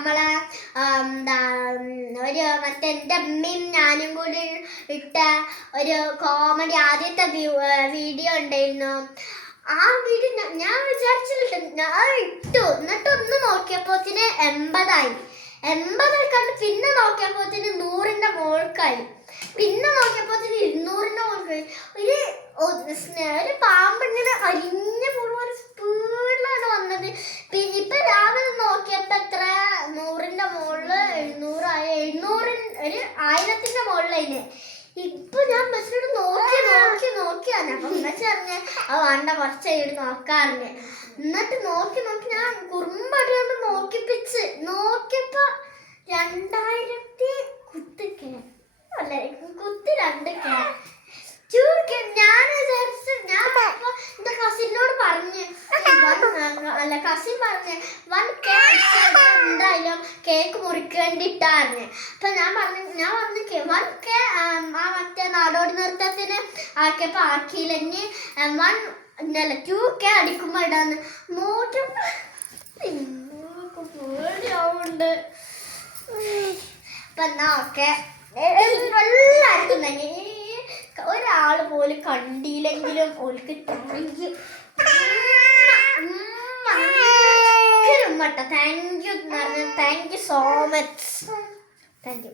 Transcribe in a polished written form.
നമ്മളെ എന്താ ഒരു മറ്റേ എൻ്റെ അമ്മയും ഞാനും കൂടി ഇട്ട ഒരു കോമഡി ആദ്യത്തെ വീഡിയോ ഉണ്ടായിരുന്നു. ആ വീഡിയോ ഞാൻ വിചാരിച്ചില്ല, ഞാൻ ഇട്ടു. എന്നിട്ട് ഒന്ന് നോക്കിയപ്പോത്തിന് 80 കണ്ട്. പിന്നെ നോക്കിയപ്പോത്തിന് 100ന്റെ മോൾക്കായി. പിന്നെ നോക്കിയപ്പോത്തിന് 200ന്റെ മോൾക്കായി. ഒരു പാമ്പിങ്ങനെ അരിഞ്ഞ പോലെ സ്പീഡിലാണ് വന്നത്. പിന്നെ ഇപ്പൊ രാവിലെ നോക്കിയപ്പോ എത്ര 100ന്റെ മുകളില് 700 ഒരു 1000ന്റെ മുകളിലായിന്. ഇപ്പൊ ഞാൻ ബസ്സിനോട് നോക്കിയാണ്. അപ്പൊ ഉമ്മച്ചി പറഞ്ഞ അത് വേണ്ട, കുറച്ച് കഴിഞ്ഞിട്ട് നോക്കാറിഞ്ഞ്. എന്നിട്ട് നോക്കി ഞാൻ കുറുമ്പടിയോണ്ട് നോക്കിപ്പിച്ച് നോക്കിയപ്പോ 2000 കുത്തിക്കേ അല്ല കുത്തി 2K. ഞാൻ എന്റെ കസിനോട് പറഞ്ഞ് കസിൻ പറഞ്ഞ് 1K എന്തായാലും കേക്ക് മുറിക്കേണ്ടിട്ടാണ്. അപ്പൊ ഞാൻ പറഞ്ഞു 1K ആ മറ്റേ നാടോടി നൃത്തത്തിന് ആക്കിയപ്പോ ആക്കിയില്ലെങ്കിൽ 2K അടിക്കുമ്പോ ഇടാന്ന് നോക്കിയപ്പോ പേടിയാവുന്നുണ്ട്. അപ്പൊ എന്നാ ഓക്കെ, എല്ലാവർക്കും തന്നെ ഒരാള് പോലും കണ്ടില്ലെങ്കിലും ഓൾക്ക് thank you. Thank you so much. Thank you.